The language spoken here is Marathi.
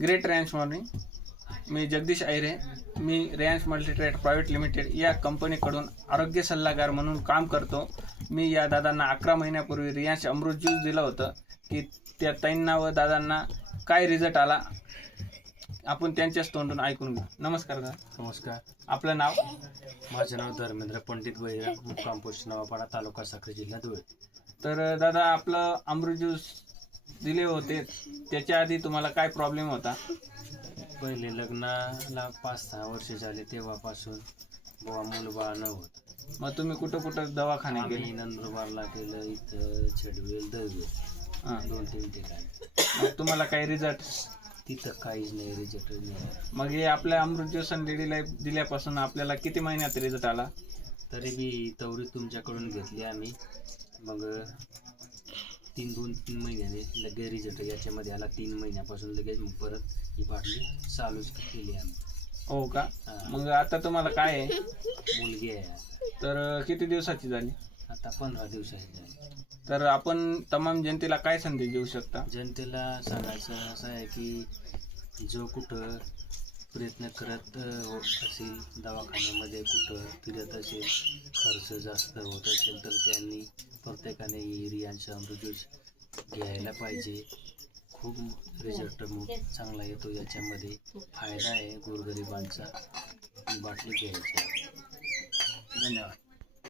Great range morning. मी जगदीश आयरे. मी रेंज मल्टीट्रेड प्रायव्हेट लिमिटेड या कंपनीकडून आरोग्य सल्लागार म्हणून काम करतो. मी या दादांना 11 महिन्यापूर्वी रियांश अमृत ज्यूस दिलं होतं की त्या ताईंना व दादांना काय रिझल्ट आला आपण त्यांच्याच तोंडून ऐकून घेऊ. नमस्कार दादा. नमस्कार. आपलं नाव? माझं नाव धर्मेंद्र पंडित बहिरा, मुक्काम पोस्ट नवापाडा, तालुका साक्री, जिल्हा धुळे. तर दादा, आपलं अमृत ज्यूस दिले होते त्याच्या आधी तुम्हाला काय प्रॉब्लेम होता? पहिले लग्नाला 5-6 वर्ष झाले तेव्हापासून मुलबाळ न होत. मग तुम्ही कुठं दवाखाने आम्ही गेले? नंदुरबारला केलं, इथं छडवेल, दळवेल, हां. 2-3 ठिकाणी. मग तुम्हाला काही रिझल्ट? तिथं काहीच नाही, रिझल्ट नाही. मग हे आपल्या अमृत ज्यूस आणि लेडी लाईफ दिल्यापासून आपल्याला किती महिन्यात रिझल्ट आला? तरी बी तवरी तुमच्याकडून घेतली आम्ही. मग 2-3 महिन्याने लगेच रिझल्ट याच्यामध्ये आला. 3 महिन्यापासून लगेच मग परत ही बाटली चालूच केली आम्ही. हो का? हां. मग आता तुम्हाला काय आहे? मुलगी आहे आता. तर किती दिवसाची झाली? आता 15 दिवसाची झाली. तर आपण तमाम जनतेला काय संदेश देऊ शकता? जनतेला सांगायचं असं आहे की जो कुठं प्रयत्न करत असेल, दवाखान्यामध्ये कुठं फिरत असेल, खर्च जास्त होत असेल, तर त्यांनी प्रत्येकाने रियांश अमृत ज्यूस घ्यायला पाहिजे. खूप रिझल्ट चांगला येतो. याच्यामध्ये फायदा आहे गोरगरिबांचा. बाटली घ्यायची. धन्यवाद.